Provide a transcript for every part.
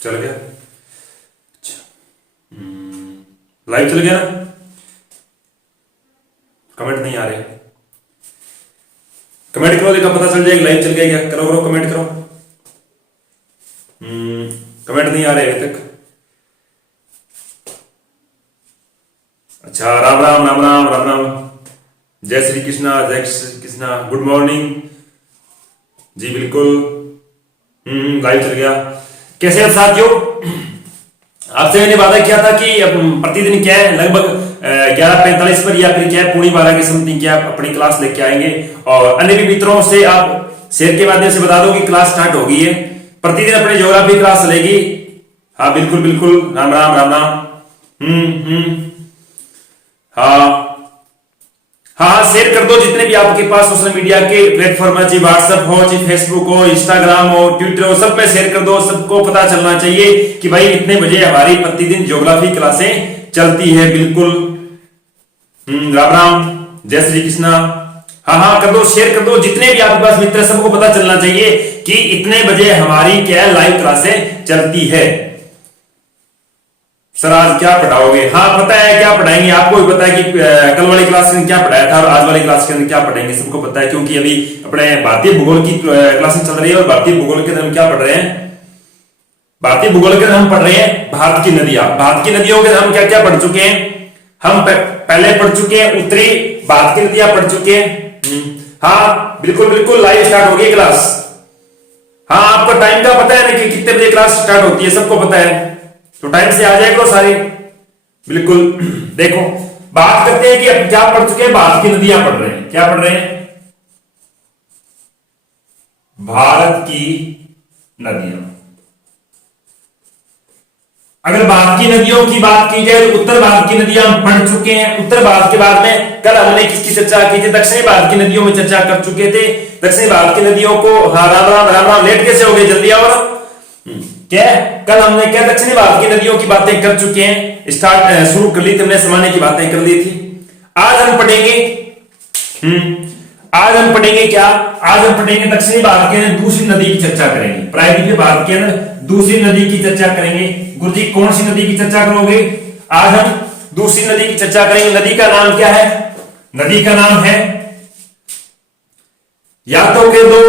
चल गया। अच्छा, लाइव चल गया ना? कमेंट नहीं आ रहे, कमेंट करो, देखा पता चल जाएगा लाइव चल गया क्या। करो करो कमेंट करो। कमेंट नहीं आ रहे अभी तक। अच्छा, राम राम राम राम राम राम, जय श्री कृष्णा, जय श्री कृष्णा, गुड मॉर्निंग जी। बिल्कुल लाइव चल गया। कैसे हैं साथियों? आपसे मैंने वादा किया था कि प्रतिदिन क्या है लगभग 11:45 पर या फिर क्या है 11:45 की समथिंग क्या अपनी क्लास लेके आएंगे, और अन्य भी मित्रों से आप शेयर के माध्यम से बता दो कि क्लास स्टार्ट हो गई है। प्रतिदिन अपनी ज्योग्राफी क्लास चलेगी। हाँ बिल्कुल बिल्कुल, राम राम राम राम। हाँ हाँ, शेयर कर दो जितने भी आपके पास सोशल मीडिया के प्लेटफॉर्म है, चाहे व्हाट्सएप हो, चाहे फेसबुक हो, इंस्टाग्राम हो, ट्विटर हो, सब पे शेयर कर दो। सबको पता चलना चाहिए कि भाई इतने बजे हमारी प्रतिदिन ज्योग्राफी क्लासें चलती है। बिल्कुल राम राम, जय श्री कृष्णा। हाँ हाँ कर दो, शेयर कर दो, जितने भी आपके पास मित्र सबको पता चलना चाहिए कि इतने बजे हमारी क्या लाइव क्लासें चलती है। सर आज क्या पढ़ाओगे? हाँ पता है क्या पढ़ाएंगे, आपको भी पता है कि कल वाली क्लास में क्या पढ़ाया था और आज वाली क्लास के अंदर क्या पढ़ाएंगे, सबको पता है। क्योंकि अभी अपने भारतीय भूगोल की क्लासें चल रही है और भारतीय भूगोल के अंदर हम क्या पढ़ रहे हैं? भारतीय भूगोल के अंदर हम पढ़ रहे हैं भारत की नदियां। भारत की नदियों के अंदर हम क्या क्या पढ़ चुके हैं? हम पहले पढ़ चुके हैं उत्तरी भारत की नदियां पढ़ चुके हैं। हाँ बिल्कुल बिल्कुल, लाइव स्टार्ट हो गई क्लास। हाँ आपको टाइम का पता है ना कि कितने बजे क्लास स्टार्ट होती है, सबको पता है, तो टाइम से आ जाए करो सारे। बिल्कुल देखो, बात करते हैं कि अब क्या पढ़ चुके हैं, भारत की नदियां पढ़ रहे हैं। क्या पढ़ रहे हैं? भारत की नदियां। अगर भारत की नदियों की बात की जाए तो उत्तर भारत की नदियां हम पढ़ चुके हैं। उत्तर भारत के बाद में कल हमने किसकी चर्चा की थी? दक्षिणी भारत की नदियों में चर्चा कर चुके थे। दक्षिणी भारत की नदियों को, हाँ राम राम राम राम, लेट कैसे हो गए, जल्दी आओ। क्या कल हमने क्या दक्षिणी भारत की नदियों की बातें कर चुके हैं, स्टार्ट शुरू कर ली थी हमने, समाने की बातें कर ली थी। आज हम पढ़ेंगे आज हम पढ़ेंगे क्या? आज हम पढ़ेंगे दक्षिणी भारत के अंदर दूसरी नदी की चर्चा करेंगे। प्रायद्वीपीय भारत के अंदर दूसरी नदी की चर्चा करेंगे। गुरुजी कौन सी नदी की चर्चा करोगे? आज हम दूसरी नदी की चर्चा करेंगे। नदी का नाम क्या है? नदी का नाम है, या तो कह दो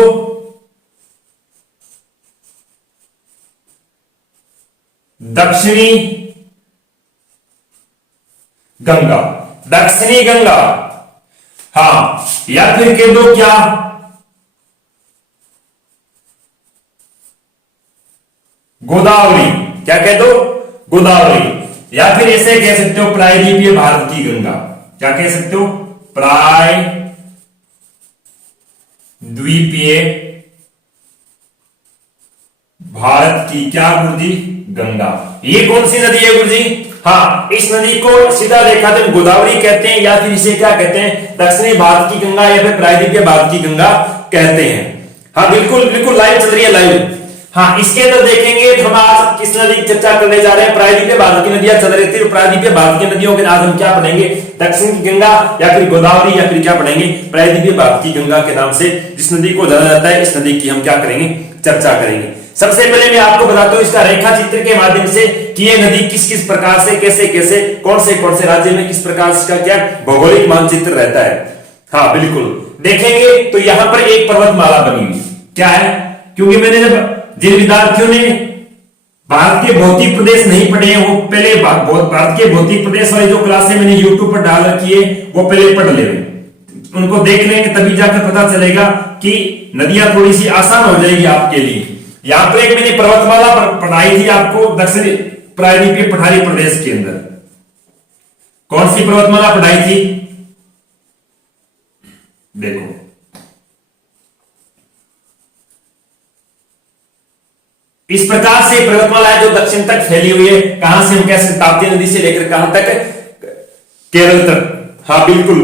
दक्षिणी गंगा, दक्षिणी गंगा। हाँ, या फिर कह दो क्या? गोदावरी। क्या कह दो? गोदावरी। या फिर ऐसे कह सकते हो प्रायद्वीपीय भारत की गंगा। क्या कह सकते हो? प्रायद्वीपीय भारत की क्या गुरुजी? गंगा। ये कौन सी नदी है गुरुजी? हाँ, इस नदी को सीधा देखा तो गोदावरी कहते हैं, या फिर इसे क्या कहते हैं? दक्षिणी भारत की गंगा या फिर प्रायद्वीपीय भारत की गंगा कहते हैं। हाँ बिल्कुल बिल्कुल, लाइव चल रही है लाइव। हाँ, इसके अंदर देखेंगे तो हम आज किस नदी की चर्चा करने जा रहे हैं? प्रायद्वीपीय भारत की नदियां चल रही थी, प्रायद्वीपीय भारत की नदियों के आज हम क्या पढ़ेंगे? दक्षिण की गंगा या फिर गोदावरी, या फिर क्या पढ़ेंगे? प्रायद्वीपीय भारत की गंगा के नाम से जिस नदी को जाना जाता है, इस नदी की हम क्या करेंगे? चर्चा करेंगे। सबसे पहले मैं आपको बताता हूं इसका रेखा चित्र के माध्यम से कि ये नदी किस किस प्रकार से, कैसे कैसे, कौन से राज्य में किस प्रकार का क्या भौगोलिक मानचित्र रहता है। हाँ बिल्कुल, देखेंगे तो यहां पर एक पर्वतमाला बनी हुई क्या है? क्योंकि मैंने जब जिन विद्यार्थियों ने भारत के भौतिक प्रदेश नहीं पढ़े हैं, वो पहले भारत के भौतिक प्रदेश वाली जो क्लासें मैंने यूट्यूब पर डाल रखी है वो पहले पढ़ ले, उनको देख लेंगे तभी जाकर पता चलेगा कि नदियां थोड़ी सी आसान हो जाएगी आपके लिए। यहां पर एक मैंने पर्वतमाला पढ़ाई थी आपको दक्षिणी प्रायद्वीपीय पठारी प्रदेश के अंदर। कौन सी पर्वतमाला पढ़ाई थी? देखो, इस प्रकार से पर्वतमाला है जो दक्षिण तक फैली हुई है। कहां से हम कह सकते? ताप्ती नदी से लेकर कहां तक? केरल तक। हाँ बिल्कुल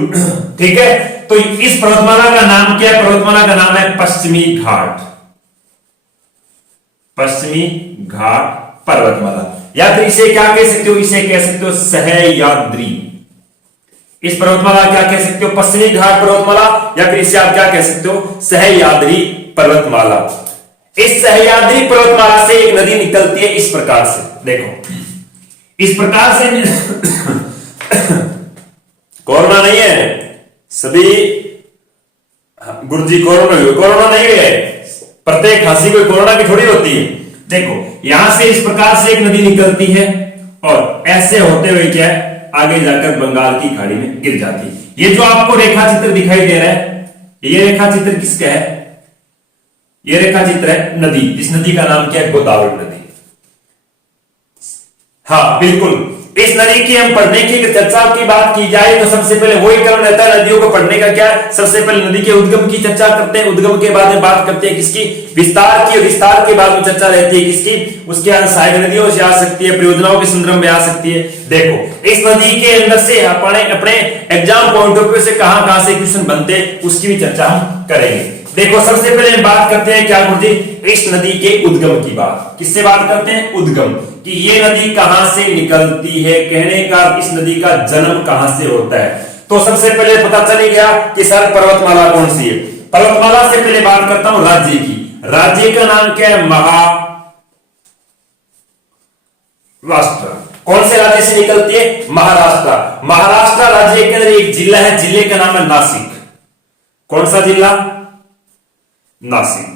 ठीक है। तो इस पर्वतमाला का नाम क्या है? पर्वतमाला का नाम है पश्चिमी घाट, पश्चिमी घाट पर्वतमाला। या फिर इसे क्या कह सकते हो? इसे कह सकते हो सह्याद्री। इस पर्वतमाला क्या कह सकते हो? पश्चिमी घाट पर्वतमाला, या फिर इसे आप क्या कह सकते हो? सह्याद्री पर्वतमाला। इस सह्याद्री पर्वतमाला से एक नदी निकलती है इस प्रकार से, देखो इस प्रकार से कोरोना नहीं है सभी गुरुजी, कोरोना नहीं है, प्रत्येक खांसी कोई कोरोना की थोड़ी होती है। देखो यहां से इस प्रकार से एक नदी निकलती है और ऐसे होते हुए क्या है आगे जाकर बंगाल की खाड़ी में गिर जाती है। ये जो आपको रेखा चित्र दिखाई दे रहा है, ये रेखा चित्र किसका है? ये रेखा चित्र है नदी। इस नदी का नाम क्या है? गोदावरी नदी। हाँ बिल्कुल, इस नदी की हम पढ़ने की चर्चा की बात की जाए तो सबसे पहले वही क्रम रहता है नदियों को पढ़ने का। क्या सबसे पहले नदी के उद्गम की चर्चा करते हैं, उद्गम के बाद में बात करते हैं किसकी? विस्तार की। विस्तार के बाद में चर्चा रहती है किसकी? उसके अंदर सहायक नदियों से आ सकती है, परियोजनाओं के संदर्भ में आ सकती है। देखो इस नदी के अंदर से अपने एग्जाम पॉइंट ऑफ व्यू से कहां से क्वेश्चन बनते उसकी भी चर्चा हम करेंगे। देखो सबसे पहले हम बात करते हैं क्या गुरुजी? इस नदी के उद्गम की बात। किससे बात करते हैं? उद्गम, कि ये नदी कहां से निकलती है, कहने का इस नदी का जन्म कहां से होता है। तो सबसे पहले पता चल गया कि सर पर्वतमाला कौन सी है। पर्वतमाला से पहले बात करता हूं राज्य की। राज्य का नाम क्या है? महाराष्ट्र। कौन से राज्य से निकलती है? महाराष्ट्र। महाराष्ट्र राज्य के अंदर एक जिला है, जिले का नाम है नासिक। कौन सा जिला? नासिक।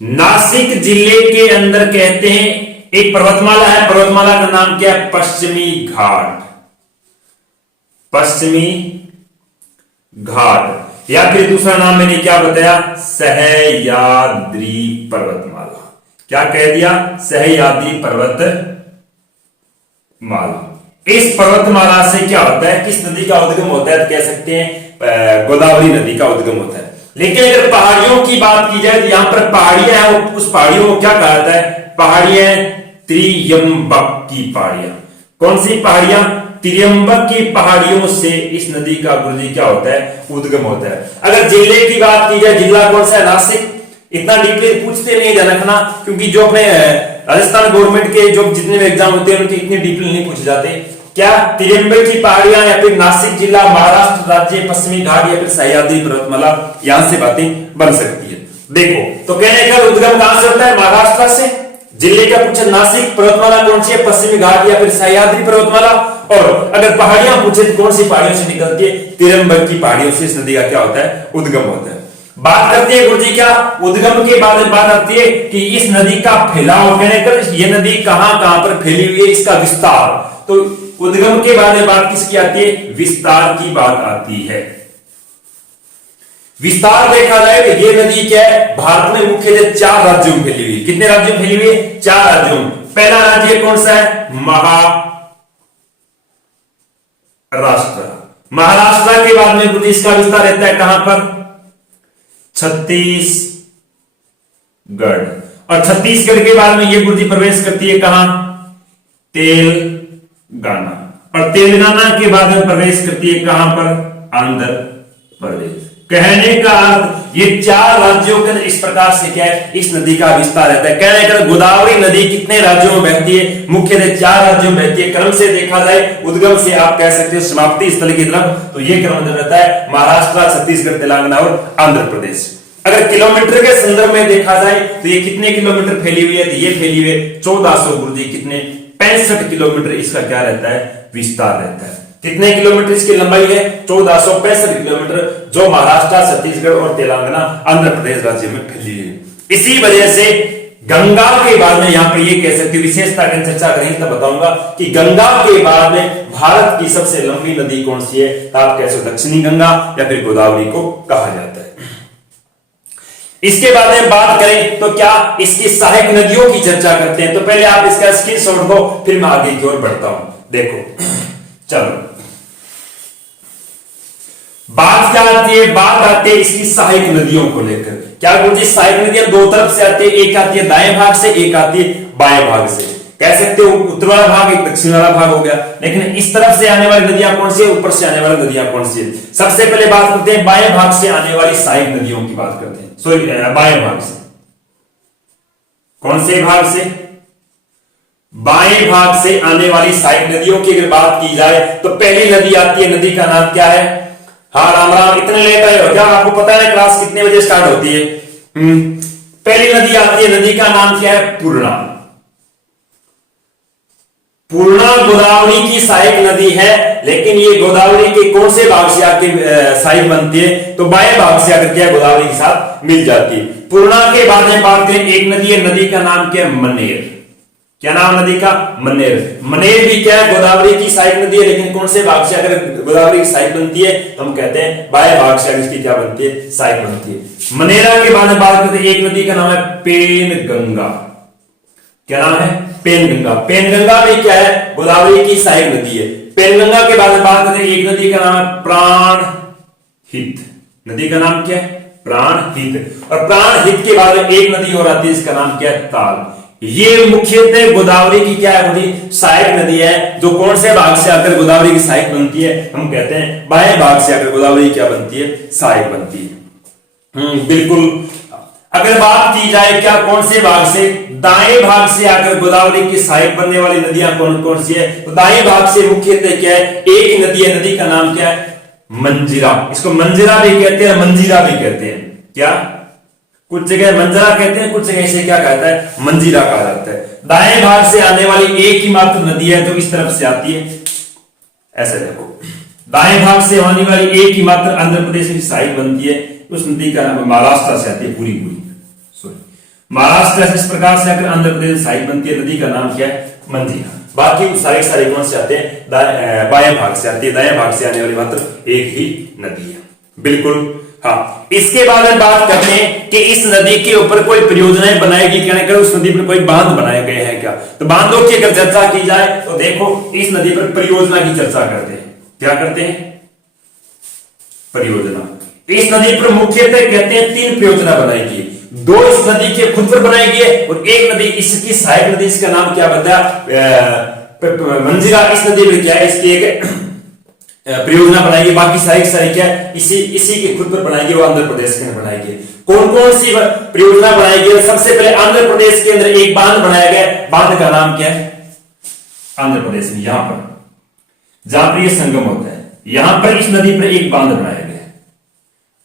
नासिक जिले के अंदर कहते हैं एक पर्वतमाला है, पर्वतमाला का नाम क्या है? पश्चिमी घाट। पश्चिमी घाट, या फिर दूसरा नाम मैंने क्या बताया? सह्याद्री पर्वतमाला। क्या कह दिया? सह्याद्री पर्वतमाला। इस पर्वतमाला से क्या होता है? किस नदी का उद्गम होता है? तो कह सकते हैं गोदावरी नदी का उद्गम होता है। लेकिन अगर पहाड़ियों की बात की जाए तो यहां पर पहाड़ियां हैं, उस पहाड़ियों को क्या कहा जाता है? पहाड़ियां त्रियंबक की पहाड़ियां। कौन सी पहाड़ियां? त्रियंबक की पहाड़ियों से इस नदी का गुरुजी क्या होता है? उद्गम होता है। अगर जिले की बात की जाए, जिला कौन सा है? नासिक। इतना डीपली पूछते नहीं ध्यान रखना, क्योंकि जो अपने राजस्थान गवर्नमेंट के जो जितने भी एग्जाम होते हैं उनके इतने डीपली नहीं पूछे जाते। क्या त्रियंबक की पहाड़ियां, या फिर नासिक जिला, महाराष्ट्र राज्य, पश्चिमी घाट, या फिर सह्याद्री पर्वतमाला, यहां से बातें बन सकती है। देखो तो कहने का उद्गम कहां से होता है? महाराष्ट्र से। जिले का पूछे नासिक, पर्वतमाला कौन सी है? पश्चिमी घाट या फिर सह्याद्री पर्वतमाला। और अगर पहाड़ियां पूछे तो कौन सी पहाड़ियों से निकलती है? त्रियंबक की पहाड़ियों से इस नदी का क्या होता है? उद्गम होता है। बात करते हैं गुरुजी क्या उद्गम के बाद बात आती है कि इस नदी का फैलाव, कहने कर ये नदी कहां कहां पर फैली हुई है, इसका विस्तार। तो उद्गम के बारे में बात किसकी आती है? विस्तार की बात आती है। विस्तार देखा जाए तो ये नदी क्या है? भारत में मुख्यतः 4 राज्यों में फैली हुई। कितने राज्यों में फैली हुई है? 4 राज्यों में। पहला राज्य कौन सा है? महाराष्ट्र। महाराष्ट्र के बाद में इसका विस्तार रहता है कहां पर? छत्तीसगढ़। और छत्तीसगढ़ के बाद में ये गुरुजी प्रवेश करती है कहां? तेलंगाना। और तेलंगाना के बाद में प्रवेश करती है कहां पर? आंध्र प्रदेश। कहने का अर्थ ये 4 राज्यों के इस प्रकार से क्या है? इस नदी का विस्तार रहता है। कहने का गोदावरी नदी कितने राज्यों में बहती है? मुख्यतः 4 राज्यों में बहती है। क्रम से देखा जाए उद्गम से आप कह सकते हो समाप्ति स्थल की तरफ, तो ये क्रम रहता है महाराष्ट्र, छत्तीसगढ़, तेलंगाना और आंध्र प्रदेश। अगर किलोमीटर के संदर्भ में देखा जाए तो ये कितने किलोमीटर फैली हुई है? तो ये फैली हुई है 1400 गुरुजी कितने 65 किलोमीटर इसका क्या रहता है? विस्तार रहता है। कितने किलोमीटर इसकी लंबाई है? 1465 किलोमीटर, जो महाराष्ट्र, छत्तीसगढ़ और तेलंगाना, आंध्र प्रदेश राज्य में फैली है। इसी वजह से गंगा के बाद में यहां पर ये कह सकते विशेषता की चर्चा करेंगे तब बताऊंगा कि गंगा के बाद में भारत की सबसे लंबी नदी कौन सी है? तो आप कह सकते दक्षिणी गंगा या फिर गोदावरी को कहा जाता है। इसके बाद में बात करें तो क्या इसकी सहायक नदियों की चर्चा करते हैं। तो पहले आप इसका स्क्रीनशॉट दो, फिर मैं आगे की ओर बढ़ता हूं। देखो चलो बात क्या आती है? बात आती है इसकी सहायक नदियों को लेकर। क्या गुरुजी सहायक नदियां 2 तरफ से आती है, एक आती है दाएं भाग से, एक आती है बाएं भाग से। कह सकते हो उत्तर वाला भाग एक दक्षिण वाला भाग हो गया। लेकिन इस तरफ से आने वाली नदियां कौन सी है? ऊपर से आने वाली नदियां कौन सी है? सबसे पहले बात करते हैं बाएं भाग से आने वाली सहायक नदियों की बात करते हैं। सॉरी बाएं भाग से। कौन से भाग से? बाएं भाग से आने वाली सहायक नदियों की अगर बात की जाए तो पहली नदी आती है, नदी का नाम क्या है? हाँ राम राम, इतने लेट आए हो क्या? आपको पता है क्लास कितने बजे स्टार्ट होती है? पहली नदी आती है, नदी का नाम क्या है? पूर्णा। पूर्णा गोदावरी की सहायक नदी है, लेकिन ये गोदावरी के कौन से भाग से आके सहायक बनती है? तो बाएं भाग से आकर क्या गोदावरी के साथ मिल जाती है। पूर्णा के बाद में बात करें, एक नदी है, नदी का नाम क्या है? मनेर। क्या नाम नदी का? मनेर। मनेर भी क्या है? गोदावरी की सहायक नदी है, लेकिन कौन से भाग से अगर गोदावरी की सहायक बनती है तो हम कहते हैं बाएं भाग से इसकी क्या बनती है? सहायक बनती है। मनेरा के बाद में बात करते हैं, एक नदी का नाम है पेनगंगा। क्या नाम है? पेनगंगा। पेनगंगा भी क्या है? गोदावरी की सहायक नदी है। पेनगंगा के बाद में बात करते हैं, एक नदी का नाम है प्राणहित। नदी का नाम क्या है? प्राणहित। और प्राणहित के बाद में एक नदी और आती है, इसका नाम क्या है? ताल। ये मुख्यतः गोदावरी की क्या है? सहायक नदी है, जो कौन से भाग से आकर गोदावरी की सहायक बनती है? हम कहते हैं बाएं भाग से आकर गोदावरी क्या बनती है? सहायक बनती है। बिल्कुल। अगर बात की जाए क्या कौन से भाग से? दाएं भाग से आकर गोदावरी की सहायक बनने वाली नदियां कौन कौन सी है? तो दाएं भाग से मुख्यतः क्या है? एक नदी है, नदी का नाम क्या है? मंजीरा। इसको मंजीरा भी कहते हैं, मंजीरा भी कहते हैं। क्या? कुछ जगह मंजरा कहते हैं, कुछ जगह इसे क्या कहता है? मंजीरा कहा जाता है। दाएं भाग से आने वाली एक ही मात्र नदी है जो इस तरफ से आती है। ऐसे देखो, दाएं भाग से आने वाली एक ही मात्र आंध्र प्रदेश की सहायक बनती है, उस नदी का नाम महाराष्ट्र से आती है, पूरी सॉरी महाराष्ट्र से इस प्रकार से आकर आंध्र प्रदेश सहायक बनती है। नदी का नाम क्या है? मंजीरा। बाकी सारे कौन से आते हैं? बाएं भाग से आती है। दाएं भाग से आने वाली मात्र एक ही नदी है। बिल्कुल। हाँ, इसके बाद हम बात करते हैं कि इस नदी के ऊपर कोई परियोजनाएं बनाएगी क्या? नहीं, उस नदी पर कोई बांध बनाए गए हैं क्या? तो बांधों की अगर चर्चा की जाए तो देखो, इस नदी पर परियोजना की चर्चा करते हैं। क्या करते हैं? परियोजना। इस नदी पर मुख्यतः कहते हैं 3 परियोजना बनाएगी। 2 इस नदी के खुद पर बनाएगी और एक नदी इसकी सहायक नदी, इसका नाम क्या बताया? मंजीरा। इस नदी पर क्या है? इसकी एक परियोजना बनाएगी। बाकी सारी क्या इसी के खुद पर बनाएगी, वो आंध्र प्रदेश के अंदर बनाएगी। कौन कौन सी परियोजना बनाएगी? सबसे पहले आंध्र प्रदेश के अंदर एक बांध बनाया गया। बांध का नाम क्या है? आंध्र प्रदेश में यहां पर जहां पर यह संगम होता है, यहां पर इस नदी पर एक बांध बनाया गया है,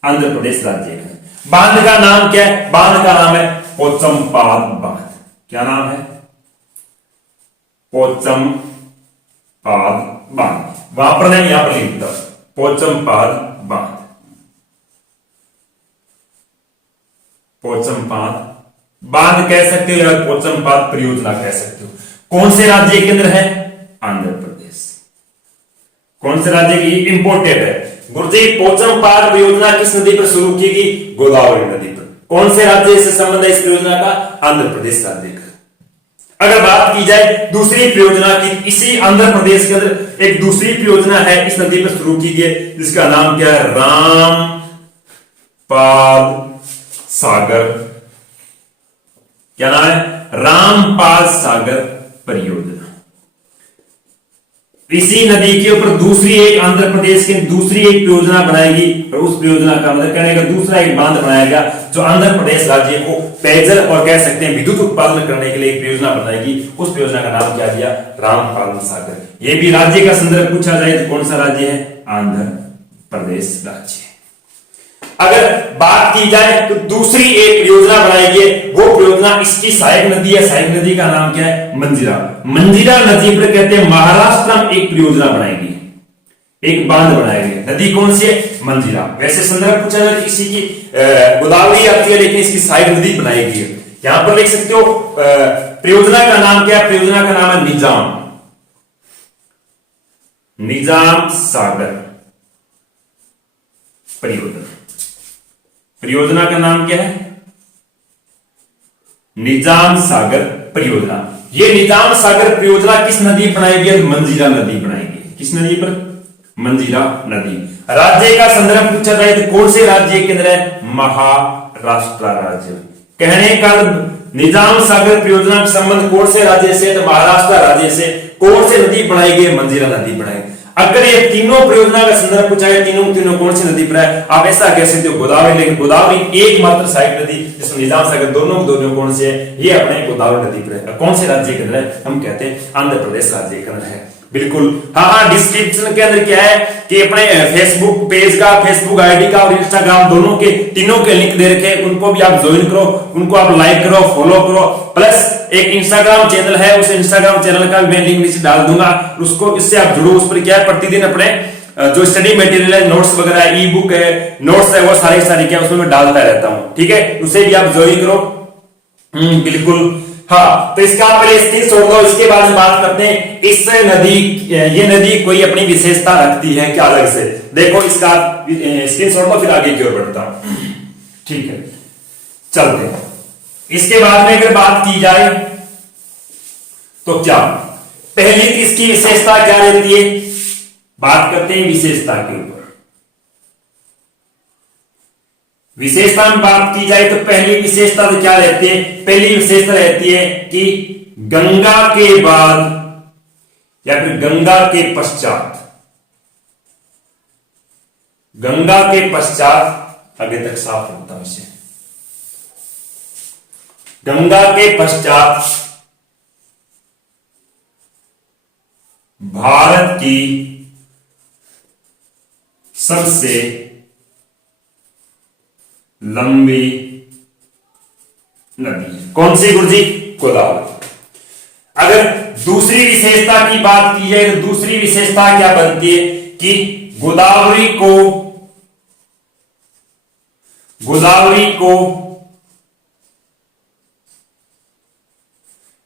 आंध्र प्रदेश राज्य का। बांध का नाम क्या है? बांध का नाम है पोचमपाद बांध। क्या नाम है? पोचमपाद बांध। वहां पर नहीं, यहां पर लिखता पोचमपाद बांध। पोचमपाद बांध कह सकते हो या पोचमपाद परियोजना कह सकते हो। कौन से राज्य के अंदर है? आंध्र प्रदेश। कौन से राज्य की? इंपोर्टेड है। गुरुजी, पोचमपाद परियोजना किस नदी पर शुरू की गई? गोदावरी नदी पर। कौन से राज्य से संबंध है इस परियोजना का? आंध्र प्रदेश राज्य का। अगर बात की जाए दूसरी परियोजना की, इसी आंध्र प्रदेश के अंदर एक दूसरी परियोजना है, इस नदी पर शुरू की गई, जिसका नाम क्या है? रामपाद सागर। क्या नाम है? रामपाद सागर परियोजना। इसी नदी के ऊपर दूसरी एक आंध्र प्रदेश की दूसरी एक परियोजना बनाएगी और उस परियोजना का मतलब कहने का दूसरा एक बांध बनाएगा जो आंध्र प्रदेश राज्य को पेयजल और कह सकते हैं विद्युत उत्पादन करने के लिए एक परियोजना बनाएगी। उस परियोजना का नाम क्या दिया? रामपाल सागर। यह भी राज्य का संदर्भ पूछा जाए तो कौन सा राज्य है? आंध्र प्रदेश राज्य। अगर बात की जाए तो दूसरी एक परियोजना बनाएगी, वो परियोजना इसकी सहायक नदी है। सहायक नदी का नाम क्या है? मंजीरा। मंजीरा नदी पर कहते हैं महाराष्ट्र में एक परियोजना बनाएगी, एक बांध बनाएगी। नदी कौन सी है? मंजीरा। वैसे संदर्भ पूछा जाए तो इसी की गोदावरी आती है, लेकिन इसकी सहायक नदी बनाएगी। यहां पर लिख सकते हो परियोजना का नाम क्या है? परियोजना का नाम है निजाम सागर परियोजना। परियोजना का नाम क्या है? निजाम सागर परियोजना। ये निजाम सागर परियोजना किस नदी पर बनाई गई? मंजीरा नदी बनाएगी। किस नदी पर? मंजीरा नदी। राज्य का संदर्भ पूछा जाए तो कौन से राज्य के अंदर है? महाराष्ट्र राज्य। कहने का निजाम सागर परियोजना का संबंध कौन से राज्य से? तो महाराष्ट्र राज्य से। कौन से नदी बनाई गई? मंजीरा नदी बनाई। अगर ये तीनों परियोजना का संदर्भ पूछा है, तीनों कौन सी नदी पर है? आप ऐसा कह सकते हो गोदावरी, लेकिन गोदावरी एकमात्र सहायक नदी जिसमें निजाम सागर दोनों कौन से है? ये अपने गोदावरी नदी पर है। कौन से राज्य के अंदर है? हम कहते हैं आंध्र प्रदेश राज्य के अंदर है। बिल्कुल। हाँ हाँ, डिस्क्रिप्शन के अंदर क्या है कि अपने फेसबुक पेज का, फेसबुक आईडी का और इंस्टाग्राम दोनों के, तीनों के लिंक दे रखे, उनको भी आप ज्वाइन करो, उनको आप लाइक करो, फॉलो करो। प्लस एक इंस्टाग्राम चैनल है, उस इंस्टाग्राम चैनल का मैं लिंक नीचे डाल दूंगा, उसको, इससे आप जुड़ो। उस पर क्या है, प्रतिदिन अपने जो स्टडी मटेरियल है, नोट्स वगैरह, ई बुक है, नोट्स है, वो सारी क्या उसमें मैं डालता रहता हूं, ठीक है, उसे भी आप ज्वाइन करो। बिल्कुल। हाँ, तो इसका पहले स्क्रीनशॉट लो, इसके बाद में बात करते हैं इस नदी, ये नदी कोई अपनी विशेषता रखती है क्या अलग से, देखो इसका स्क्रीनशॉट लो, फिर आगे की ओर बढ़ता हूं, ठीक है, चलते हैं। इसके बाद में अगर बात की जाए तो क्या पहली इसकी विशेषता क्या रहती है, बात करते हैं विशेषता के ऊपर। विशेषता में बात की जाए तो पहली विशेषता तो क्या रहती है, पहली विशेषता रहती है कि गंगा के बाद या फिर गंगा के पश्चात, गंगा के पश्चात, आगे तक साफ रखता हूं इसे, गंगा के पश्चात भारत की सबसे लंबी नदी कौन सी गुरुजी, गोदावरी। अगर दूसरी विशेषता की बात की जाए तो दूसरी विशेषता क्या बनती है कि गोदावरी को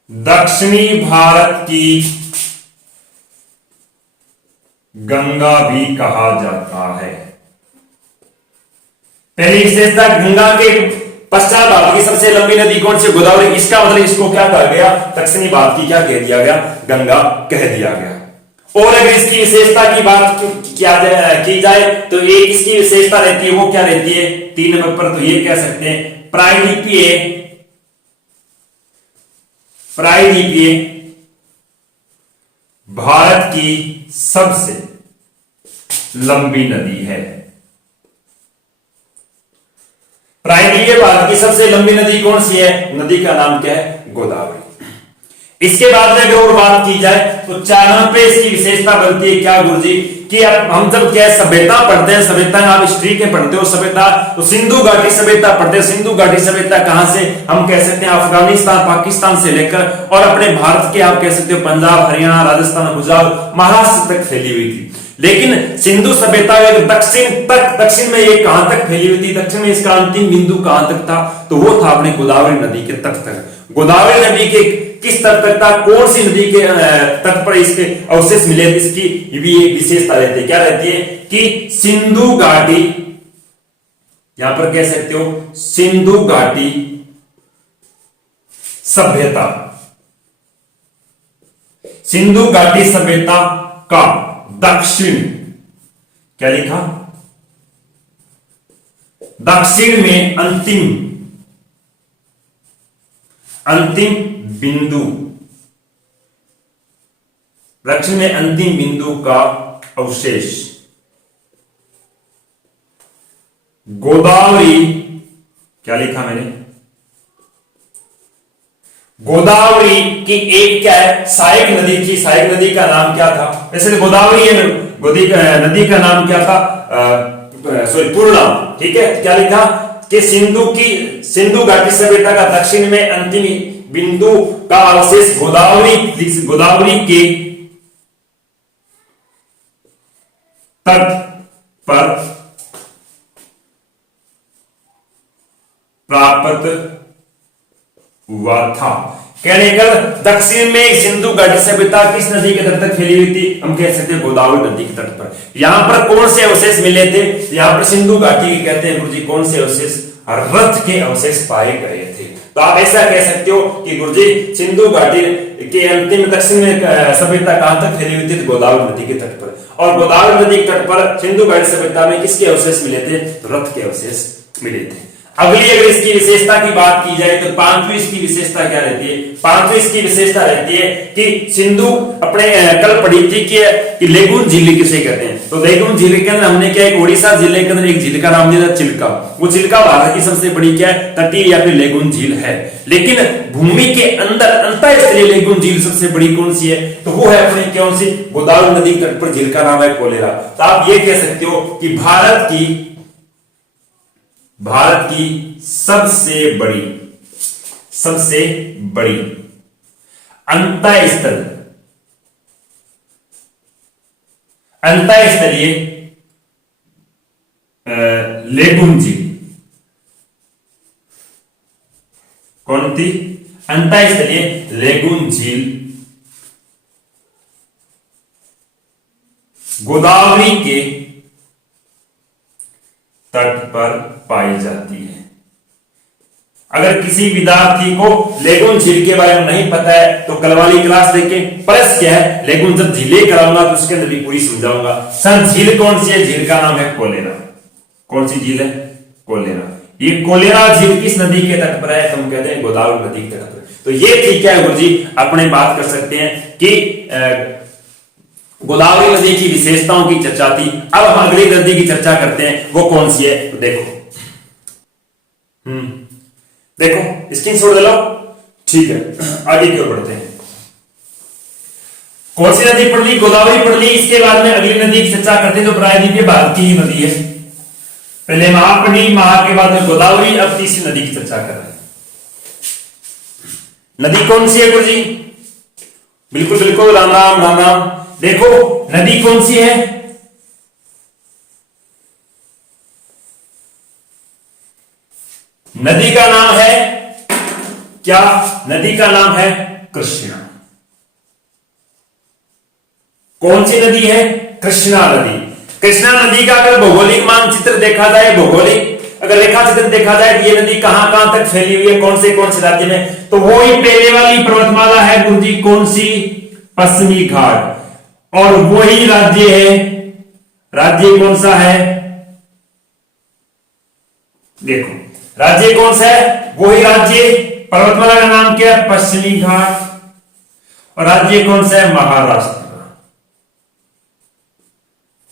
दक्षिणी भारत की गंगा भी कहा जाता है। पहली विशेषता, गंगा के पश्चात भारत की सबसे लंबी नदी कौन सी, गोदावरी। इसका मतलब इसको क्या कहा गया, दक्षिणी भारत की क्या कह दिया गया, गंगा कह दिया गया। और अगर इसकी विशेषता की बात की जाए तो एक इसकी विशेषता रहती है, वो क्या रहती है 3 नंबर पर, तो ये कह सकते हैं प्रायद्वीपीय भारत की सबसे लंबी नदी है। प्रायद्वीपीय भारत की सबसे लंबी नदी कौन सी है, नदी का नाम क्या है, गोदावरी। इसके बाद में अगर और बात की जाए तो 4 नंबर पे इसकी विशेषता बनती है क्या गुरुजी, कि हम जब क्या सभ्यता पढ़ते हैं, सभ्यता आप हिस्ट्री के पढ़ते हो, सभ्यता तो सिंधु घाटी सभ्यता पढ़ते हैं। सिंधु घाटी सभ्यता कहां से, हम कह सकते हैं अफगानिस्तान, पाकिस्तान से लेकर और अपने भारत के आप कह सकते हो पंजाब, हरियाणा, राजस्थान, गुजरात, महाराष्ट्र तक फैली हुई थी। लेकिन सिंधु सभ्यता दक्षिण में ये कहां तक फैली हुई थी, दक्षिण में इसका अंतिम बिंदु कहां तक था, तो वो था अपने गोदावरी नदी के तट तक। गोदावरी नदी के किस तट तक था, कौन सी नदी के तट पर इसके अवशेष मिले, इसकी भी एक विशेषता रहती है, क्या रहती है कि सिंधु घाटी, यहां पर कह सकते हो सिंधु घाटी सभ्यता, सिंधु घाटी सभ्यता का दक्षिण, क्या लिखा, दक्षिण में अंतिम बिंदु, दक्षिण में अंतिम बिंदु का अवशेष गोदावरी, क्या लिखा मैंने, गोदावरी की एक क्या है, सहायक नदी थी। सहायक नदी का नाम क्या था, वैसे गोदावरी नदी का नाम क्या था, सॉरी पूर्णा, ठीक है। क्या लिखा कि सिंधु घाटी सभ्यता का दक्षिण में अंतिम बिंदु का अवशेष गोदावरी के तट पर प्राप्त हुआ था। कहने का दक्षिण में सिंधु घाटी सभ्यता किस नदी के तट तक फैली हुई थी, हम कह सकते हैं गोदावरी नदी के तट पर। यहां पर कौन से अवशेष मिले थे, यहां पर सिंधु घाटी के कहते हैं गुरुजी कौन से अवशेष, रथ के अवशेष पाए गए थे। तो आप ऐसा कह सकते हो कि गुरुजी सिंधु घाटी के अंतिम दक्षिण में सभ्यता कहां तक फैली हुई थी, गोदावरी नदी के तट पर। और गोदावरी नदी के तट पर सिंधु घाटी सभ्यता में किसके अवशेष मिले थे, रथ के अवशेष मिले थे। अगली अगर इसकी विशेषता की बात की जाए तो पांचवी इसकी विशेषता क्या रहती है? पांचवी इसकी विशेषता रहती है कि सिंधु अपने कल पढ़ी थी कि लेगुन झील किसे कहते हैं। तो लेगुन झील के अंदर हमने क्या, एक उड़ीसा जिले के अंदर एक झील का नाम दिया था चिल्का। वो चिल्का भारत की सबसे बड़ी क्या है, तटीय या फिर लेगुन झील है। लेकिन भूमि के अंदर अंतःस्थलीय लेगुन झील सबसे बड़ी कौन सी है? तो वो है अपने कौन सी, गोदावरी नदी तट पर झील का नाम है कोलेरा। तो आप ये कह सकते हो कि भारत की सबसे बड़ी अंतःस्थलीय लेगुन झील कौन थी? अंतःस्थलीय लेगुन झील गोदावरी के तट पर पाई जाती है। अगर किसी विद्यार्थी को लेगुन झील के बारे में नहीं पता है तो कल वाली क्लास देखें। प्लस क्या है, लेगुन जब झीलें कराऊंगा तो उसके अंदर भी पूरी समझाऊंगा। सर झील कौन सी है? झील का नाम है कोलेरा। कौन सी झील है? कोलेरा। ये कोलेरा झील किस नदी के तट पर है? हम कहते हैं गोदावरी नदी के तट पर। तो ये ठीक है गुरु जी, अपने बात कर सकते हैं कि गोदावरी नदी की विशेषताओं की चर्चा थी। अब हम अगली नदी की चर्चा करते हैं, वो कौन सी है? तो देखो स्क्रीनशॉट ले लो। ठीक है, आगे की ओर बढ़ते हैं। कौन सी नदी पढ़ ली? गोदावरी पढ़ ली। इसके बाद में अगली नदी की चर्चा करते हैं जो प्रायद्वीपीय भारत की नदी है। पहले महा पढ़ी, महा के बाद में गोदावरी, अब तीसरी नदी की चर्चा कर रहे हैं। नदी कौन सी है गुरु जी? बिल्कुल बिल्कुल, राम राम राम राम। देखो नदी कौन सी है? नदी का नाम है क्या? नदी का नाम है कृष्णा। कौन सी नदी है? कृष्णा नदी। कृष्णा नदी का अगर भौगोलिक मानचित्र देखा जाए, भौगोलिक अगर रेखा चित्र देखा जाए कि ये नदी कहां कहां तक फैली हुई है, कौन से राज्य में, तो वो ही पहले वाली पर्वतमाला है गुरु जी। कौन सी? पश्चिमी घाट। और वही राज्य है, राज्य कौन सा है? देखो राज्य कौन सा है? वही राज्य, पर्वतमाला का नाम क्या है? पश्चिमी घाट। और राज्य कौन सा है? महाराष्ट्र।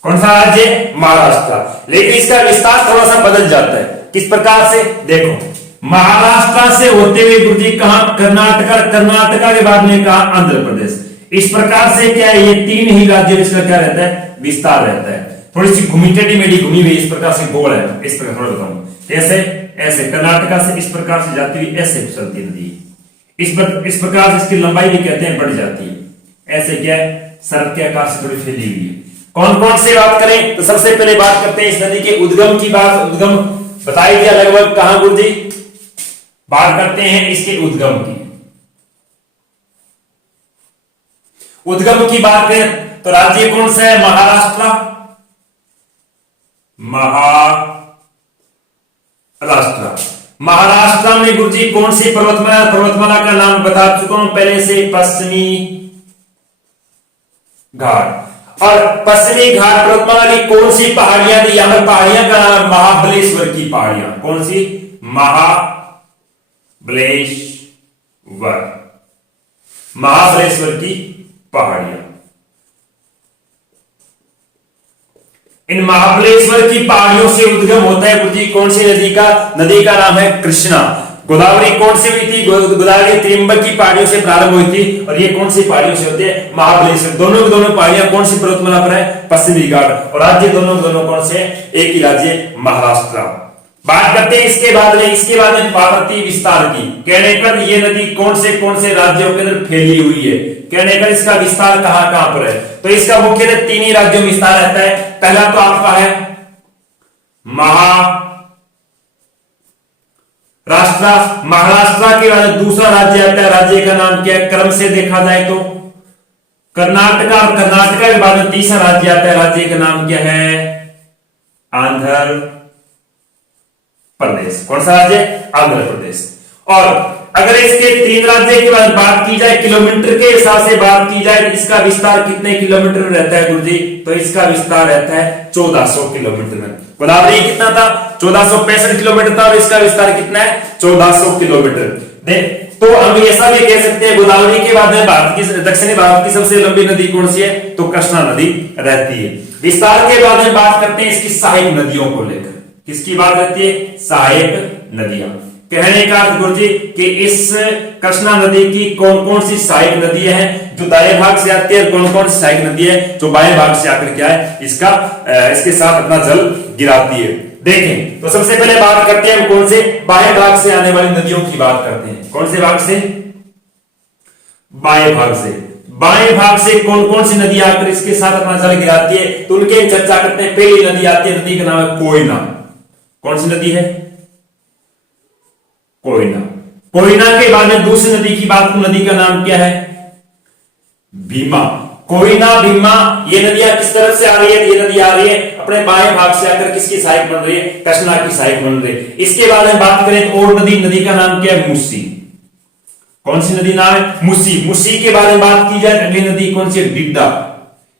कौन सा राज्य? महाराष्ट्र। लेकिन इसका विस्तार थोड़ा सा बदल जाता है। किस प्रकार से? देखो महाराष्ट्र से होते हुए गुरु जी कहां? कर्नाटका। कर्नाटका के बाद में कहा? आंध्र प्रदेश। इस प्रकार से क्या है, ये तीन ही राज्यों इसका क्या रहता है? विस्तार रहता है। थोड़ी सी घूमी टेढ़ी मेढ़ी घूमी हुई, इस प्रकार से गोल है। इस प्रकार थोड़ा बताऊं, कैसे? ऐसे कर्नाटका से इस प्रकार से जाती हुई ऐसे चलती नदी। इस प्रकार से इसकी लंबाई भी कहते हैं बढ़ जाती है। ऐसे क्या है? सर्प के आकार से थोड़ी फैली हुई है। कौन कौन से बात करें तो सबसे पहले बात करते हैं इस नदी के उद्गम की बात। उद्गम बताई दिया लगभग कहां गुरु जी? बात करते हैं इसके उद्गम की। उद्गम की बात करें तो राज्य कौन सा है? महाराष्ट्र। महाराष्ट्र में गुरुजी कौन सी पर्वतमाला? पर्वतमाला का नाम बता चुका हूं पहले से, पश्चिमी घाट। और पश्चिमी घाट पर्वतमाला की कौन सी पहाड़ियां थी? यहां पर पहाड़ियां का नाम महाबलेश्वर की पहाड़ियां। कौन सी? महाबलेश्वर की पहाड़ियां। इन महाबलेश्वर की पहाड़ियों से उद्गम होता है गुरुजी कौन सी नदी का? नदी का नाम है कृष्णा। गोदावरी कौन सी हुई थी? गोदावरी त्रिम्बक की पहाड़ियों से प्रारंभ हुई थी। और ये कौन सी पहाड़ियों से होते हैं? महाबलेश्वर। दोनों की दोनों पहाड़ियां कौन सी पर्वतमाला पर है? पश्चिमी घाट। और राज्य दोनों के दोनों कौन से? एक ही राज्य महाराष्ट्र। बात करते हैं इसके बाद में पार्वती विस्तार की। कहने पर ये नदी कौन से राज्यों के अंदर फैली हुई है? कहने पर इसका विस्तार कहां पर है? तो इसका मुख्यतः तीन ही राज्यों में विस्तार रहता है। पहला तो आपका है महाराष्ट्र के बाद दूसरा राज्य आता है। राज्य का नाम क्या है? क्रम से देखा जाए तो कर्नाटका। और कर्नाटका के बाद में तीसरा राज्य आता है। राज्य का नाम क्या है? आंध्र प्रदेश। कौन सा राज्य? आंध्र प्रदेश। और अगर इसके तीन राज्य की बात की जाए, किलोमीटर के हिसाब से बात की जाए, इसका विस्तार कितने किलोमीटर रहता है गुरुजी? तो इसका विस्तार रहता है 1400 किलोमीटर में। गोदावरी कितना था? 1465 किलोमीटर था और इसका विस्तार कितना है 1400 किलोमीटर। देख तो हम ऐसा भी कह सकते हैं गोदावरी के बाद में भारत की दक्षिणी भारत की सबसे लंबी नदी कौन सी है, तो कृष्णा नदी रहती है। विस्तार के बाद में बात करते हैं इसकी सहायक नदियों को लेकर। किसकी बात रहती है, सहायक नदियां। कहने का अर्थ गुरुजी कि इस कृष्णा नदी की कौन कौन सी सहायक नदियां हैं जो दाएं भाग से आती है, कौन कौन सी सहायक नदी है जो बाएं भाग से आकर क्या है इसके साथ अपना जल गिराती है। देखें तो सबसे पहले बात करते हैं हम कौन से, बाएं भाग से आने वाली नदियों की बात करते हैं। कौन से भाग से, बाएं भाग से। बाएं भाग से कौन कौन सी नदी आकर इसके साथ अपना जल गिराती है, तो उनके चर्चा करते हैं। पहली नदी आती है, नदी का नाम है कोयना। कौन सी नदी है, कोयना। कोयना के बाद में दूसरी नदी की बात, नदी का नाम क्या है, भीमा। कोयना भीमा ये नदियां किस तरफ से आ रही है, ये नदी आ रही है अपने बाएं भाग से आकर किसकी सहायक बन रही है, कृष्णा की सहायक बन रही है। इसके बाद में बात करें तो और नदी का नाम क्या है, मूसी। कौन सी नदी नाम है, मूसी। मूसी के बारे में बात की जाए अगली नदी कौन सी है, डिड्डा।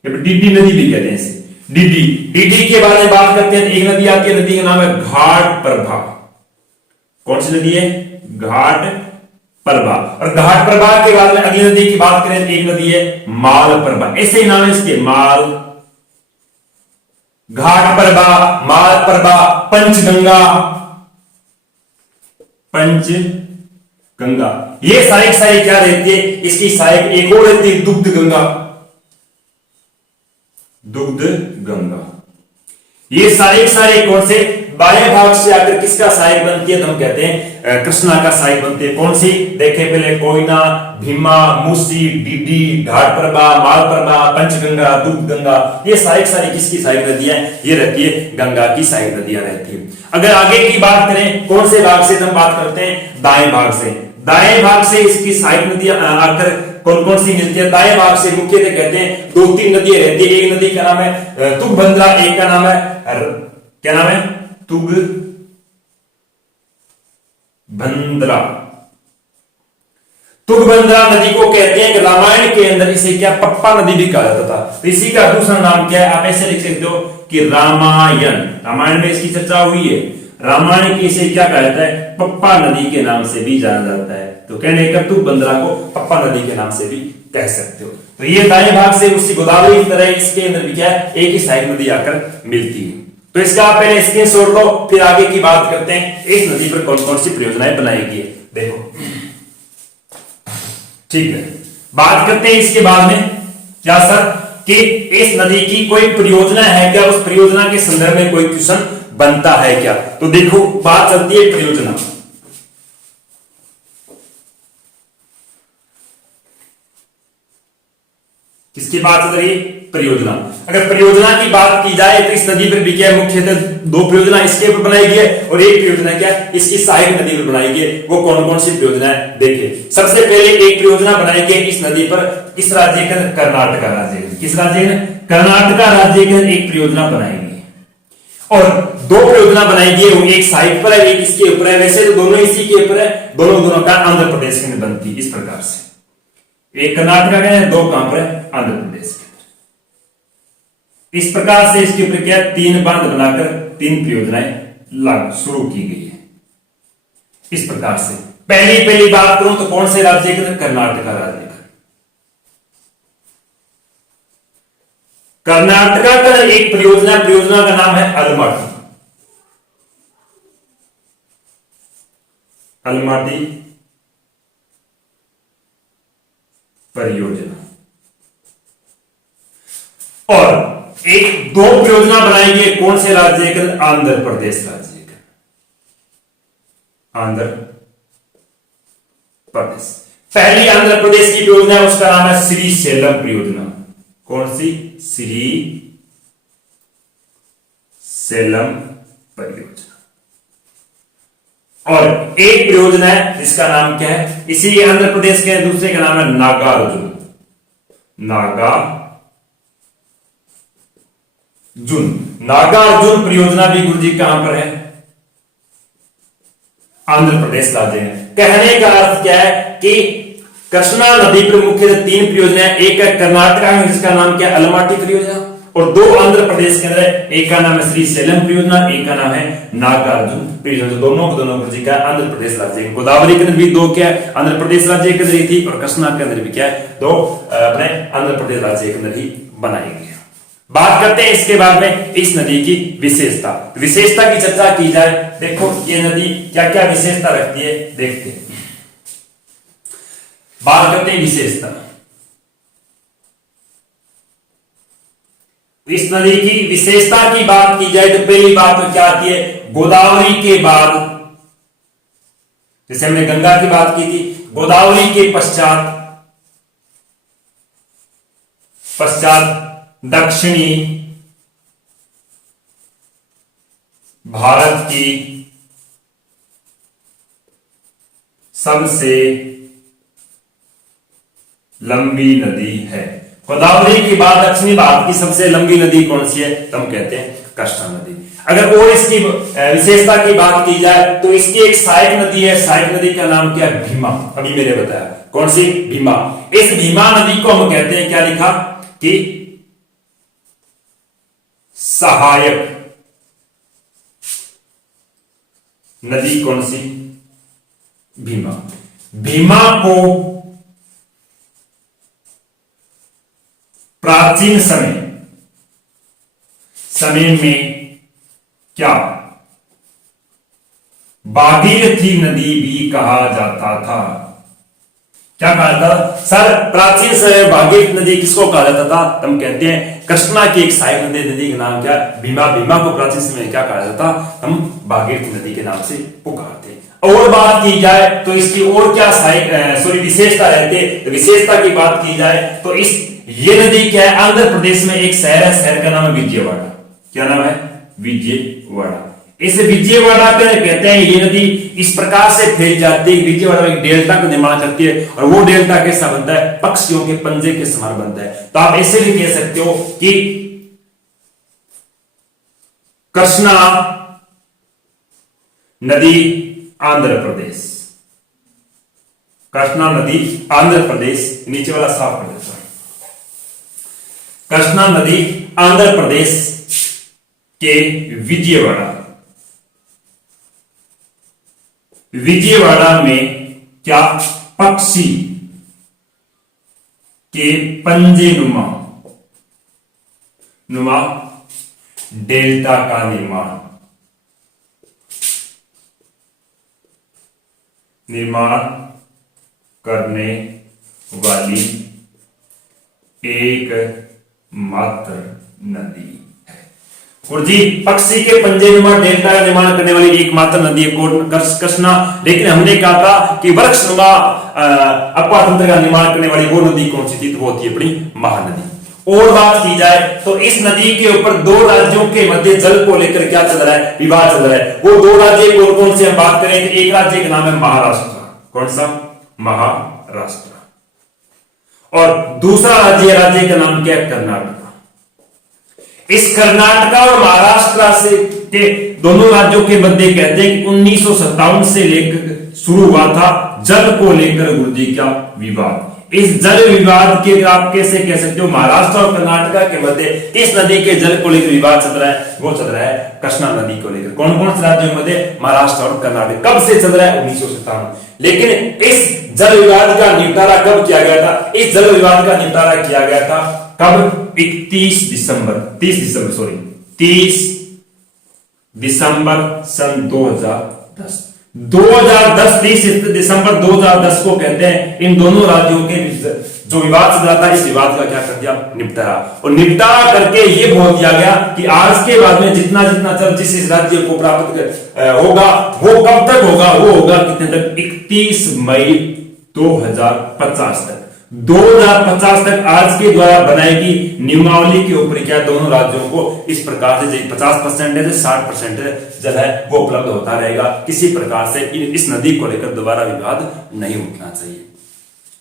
डिड्डी नदी भी कहते हैं इसे, डिड्डी। डिड्डी के बारे में बात करते हैं, एक नदी आती है, नदी का नाम है घाट प्रभा। कौन सी नदी है, घाट प्रभा। और घाट प्रभा के बाद में अगली नदी की बात करें, एक नदी है माल प्रभा। ऐसे ही नाम है इसके, माल, घाट प्रभा, माल प्रभा, पंचगंगा, पंचगंगा। ये सहायक क्या रहती है, इसकी सहायक एक और रहती है, दुग्ध गंगा। दुग्ध गंगा। ये सारे कौन से, बाएं भाग से आकर किसका सहायक बनती है, तो हम कहते हैं कृष्णा का सहायक बनती है। कौन सी, देखें पहले, कोयना, भीमा, मूसी, डिड्डी, घाट प्रभा, माल प्रभा, पंचगंगा, दुग्ध गंगा। ये सारी किसकी सहायक नदियां, ये रहती है गंगा की सहायक नदियां रहती है। अगर आगे की बात करें कौन से भाग से, हम बात करते हैं दाएं भाग से। दाएं भाग से इसकी सहायक नदियां आकर कौन कौन सी मिलती है, दाएं भाग से मुख्यतः कहते हैं 2-3 नदियां रहती है। एक नदी का नाम है तुंगभद्रा, एक का नाम है क्या नाम है, तुंगभद्रा। तुंगभद्रा नदी को कहते हैं कि रामायण के अंदर इसे क्या, पप्पा नदी भी कहा जाता था। तो इसी का दूसरा नाम क्या है, आप ऐसे लिख सकते हो कि रामायण। रामायण में इसकी चर्चा हुई है, रामायण की इसे क्या कहा जाता है, पप्पा नदी के नाम से भी जाना जाता है। तो कहने का तुंगभद्रा को पप्पा नदी के नाम से भी कह सकते हो। तो ये दाएं भाग से उसी गोदावरी की तरह इसके अंदर भी क्या है, एक ही सहायक नदी आकर मिलती है। तो इसका आप पहले स्क्रीनशॉट लो, फिर आगे की बात करते हैं इस नदी पर कौन कौन सी परियोजनाएं बनाई गई है। देखो ठीक है, बात करते हैं इसके बाद में क्या सर, कि इस नदी की कोई परियोजना है क्या, उस परियोजना के संदर्भ में कोई क्वेश्चन बनता है क्या। तो देखो बात चलती है परियोजना। किसकी बात चल रही है, परियोजना। अगर परियोजना की बात की जाए तो इस नदी पर भी क्या मुख्यतः 2 परियोजना इसके ऊपर बनाई गई है और एक परियोजना क्या इसकी सहायक नदी पर बनाई गई है। वो कौन कौन सी परियोजना है, देखिए। सबसे पहले एक परियोजना बनाई गई इस नदी पर, किस राज्य का, कर्नाटका राज्य का। किस राज्य का, कर्नाटका राज्य का एक परियोजना बनाई गई और 2 परियोजना बनाई गई है, एक साइड पर है, एक इसके ऊपर है। वैसे तो दोनों इसी के ऊपर है, दोनों का आंध्र प्रदेश के अंदर बनती है। इस प्रकार से एक कर्नाटका का है, 2 कहां पर है, आंध्र प्रदेश के। इस प्रकार से इसके ऊपर क्या 3 बांध बनाकर 3 परियोजनाएं शुरू की गई है। इस प्रकार से पहली बात करूं तो कौन से राज्य के, कर्नाटका राज्य का। कर्नाटका का एक परियोजना का नाम है अलमाटी परियोजना। और एक 2 परियोजना बनाई गई कौन से राज्य के, आंध्र प्रदेश राज्य का। आंध्र प्रदेश पहली आंध्र प्रदेश की परियोजना उसका नाम है श्रीशैलम परियोजना। कौन सी, श्रीशैलम परियोजना। और एक परियोजना है जिसका नाम क्या है, इसी आंध्र प्रदेश के, दूसरे का नाम है नागार्जुन। नागार्जुन परियोजना भी गुरुजी कहां पर है, आंध्र प्रदेश राज्य में। कहने का अर्थ क्या है कि कृष्णा नदी पर मुख्यतः 3 परियोजनाएं, एक है कर्नाटका में जिसका नाम क्या है अलमाटी परियोजना, और 2 आंध्र प्रदेश के अंदर है, एक का नाम है श्री सेलम परियोजना, एक का नाम है नागार्जुन परियोजना। तो दोनों जी का आंध्र प्रदेश राज्य। गोदावरी के अंदर भी 2 क्या है, आंध्र प्रदेश राज्य के अंदर ही थी, और कृष्णा के अंदर भी क्या है, 2 अपने आंध्र प्रदेश राज्य के अंदर ही बनाई गई। बात करते हैं इसके बाद में इस नदी की विशेषता की चर्चा की जाए। देखो ये नदी क्या क्या विशेषता रखती है, देखते हैं। बात करते हैं विशेषता। इस नदी की विशेषता की बात की जाए तो पहली बात तो क्या आती है, गोदावरी के बाद, जैसे हमने गंगा की बात की थी, गोदावरी के पश्चात दक्षिणी भारत की सबसे लंबी नदी है। गोदावरी के बाद दक्षिणी भारत की सबसे लंबी नदी कौन सी है, तो हम कहते हैं कृष्णा नदी। अगर और इसकी विशेषता की बात की जाए तो इसकी एक सहायक नदी है, सहायक नदी का नाम क्या है, भीमा। अभी मैंने बताया कौन सी, भीमा। इस भीमा नदी को हम कहते हैं, क्या लिखा कि सहायक नदी कौन सी, भीमा। भीमा को प्राचीन समय में क्या, भागीरथी नदी भी कहा जाता था। क्या कहा जाता था सर, प्राचीन समय भागीरथी नदी किसको कहा जाता था, हम कहते हैं कृष्णा की एक सहायक नदी का नाम क्या, भीमा। भीमा को प्राचीन समय में क्या कहा जाता, हम भागीरथी नदी के नाम से पुकारते हैं। और बात की जाए तो इसकी और क्या सहायक विशेषता रहते, तो विशेषता की बात की जाए तो ये नदी क्या है, आंध्र प्रदेश में एक शहर है, शहर का नाम है विजयवाड़ा। क्या नाम है, विजयवाड़ा। इस विजयवाड़ा के कहते हैं ये नदी इस प्रकार से फैल जाती है, विजयवाड़ा एक डेल्टा का निर्माण करती है, और वो डेल्टा कैसा बनता है, पक्षियों के पंजे के समान बनता है। तो आप ऐसे भी कह सकते हो कि कृष्णा नदी आंध्र प्रदेश, कृष्णा नदी आंध्र प्रदेश, नीचे वाला साफ कर देता हूं। कृष्णा नदी आंध्र प्रदेश के विजयवाड़ा में क्या, पक्षी के पंजे नुमा डेल्टा का निर्माण करने वाली एक मात्र नदी है। और जी पक्षी के पंजेनुमा डेल्टा का निर्माण करने वाली एकमात्र नदी है कृष्णा। लेकिन हमने कहा था कि वृक्षनुमा अपवाह तंत्र का निर्माण करने वाली वो नदी कौन सी थी, तो वो थी अपनी महानदी। और बात की जाए तो इस नदी के ऊपर 2 राज्यों के मध्य जल को लेकर क्या चल रहा है, विवाद चल रहा है। वो 2 राज्य कौन कौन से हम बात करें, एक राज्य का नाम है महाराष्ट्र। कौन सा, महाराष्ट्र। और दूसरा राज्य का नाम क्या है, कर्नाटक। इस कर्नाटक और महाराष्ट्र से के दोनों राज्यों के मध्य कहते हैं कि 1957 से लेकर शुरू हुआ था जल को लेकर गुरुजी क्या विवाद। इस जल विवाद के आप कैसे कह सकते हो, महाराष्ट्र और कर्नाटक के मध्य इस नदी के जल को लेकर विवाद चल रहा है, वो चल रहा है कृष्णा नदी को लेकर। कौन कौन से राज्यों के मध्य, महाराष्ट्र और कर्नाटक। कब से चल रहा है, 1957। लेकिन इस जल विवाद का निपटारा कब किया गया था, इस जल विवाद का निपटारा किया गया था कब, 30 दिसंबर सन 2010। 30 दिसंबर 2010 को कहते हैं इन दोनों राज्यों के जो विवाद चल रहा था, इस विवाद का क्या कर दिया, निपटारा। और निपटारा करके ये बोल दिया गया कि आज के बाद में जितना जल जिस राज्य को प्राप्त होगा वो कब तक होगा, वो होगा कितने तक, 31 मई 2050 तक। 2050 तक आज के द्वारा बनाएगी नियमावली के ऊपर क्या दोनों राज्यों को इस प्रकार से 50% से 60% जल है वो उपलब्ध होता रहेगा। किसी प्रकार से इस नदी को लेकर दोबारा विवाद नहीं उठना चाहिए।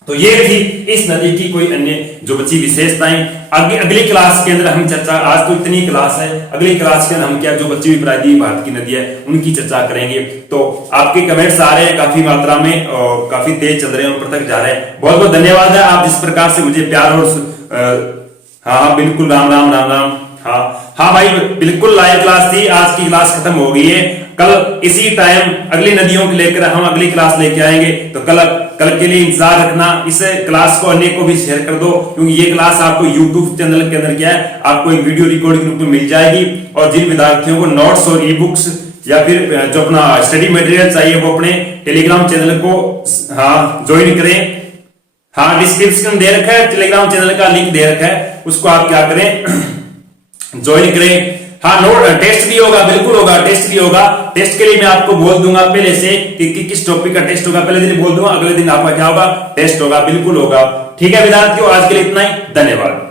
तो ये थी इस नदी की कोई अन्य जो बची विशेषताएं। अगली क्लास के अंदर हम चर्चा, आज तो इतनी क्लास है, अगली क्लास के अंदर हम क्या जो बची हुई प्रायद्वीप भारत की नदी है उनकी चर्चा करेंगे। तो आपके कमेंट्स आ रहे हैं काफी मात्रा में और काफी तेज चल रहे हैं, ऊपर तक जा रहे हैं। बहुत बहुत धन्यवाद है आप जिस प्रकार से मुझे प्यार और हाँ बिल्कुल, राम राम राम राम। हाँ भाई, बिल्कुल लाइव क्लास थी। आज की क्लास खत्म हो गई है। कल इसी टाइम अगली नदियों को लेकर हम अगली क्लास लेके आएंगे, तो कल के लिए इंतजार रखना। इस क्लास को अन्य को भी शेयर कर दो, क्योंकि ये क्लास आपको यूट्यूब चैनल के अंदर क्या है, आपको एक वीडियो रिकॉर्डिंग के रूप में मिल जाएगी। और जिन विद्यार्थियों को नोट्स और ई बुक्स या फिर जो अपना स्टडी मटेरियल चाहिए, वो अपने टेलीग्राम चैनल को ज्वाइन करें। डिस्क्रिप्शन दे रखा है, टेलीग्राम चैनल का लिंक दे रखा है, उसको आप क्या करें, ज्वाइन करें। नोट टेस्ट भी होगा, बिल्कुल होगा, टेस्ट भी होगा। टेस्ट के लिए मैं आपको बोल दूंगा पहले से कि किस टॉपिक का टेस्ट होगा। पहले दिन बोल दूंगा, अगले दिन आपका क्या होगा, टेस्ट होगा, बिल्कुल होगा। ठीक है विद्यार्थियों, आज के लिए इतना ही। धन्यवाद।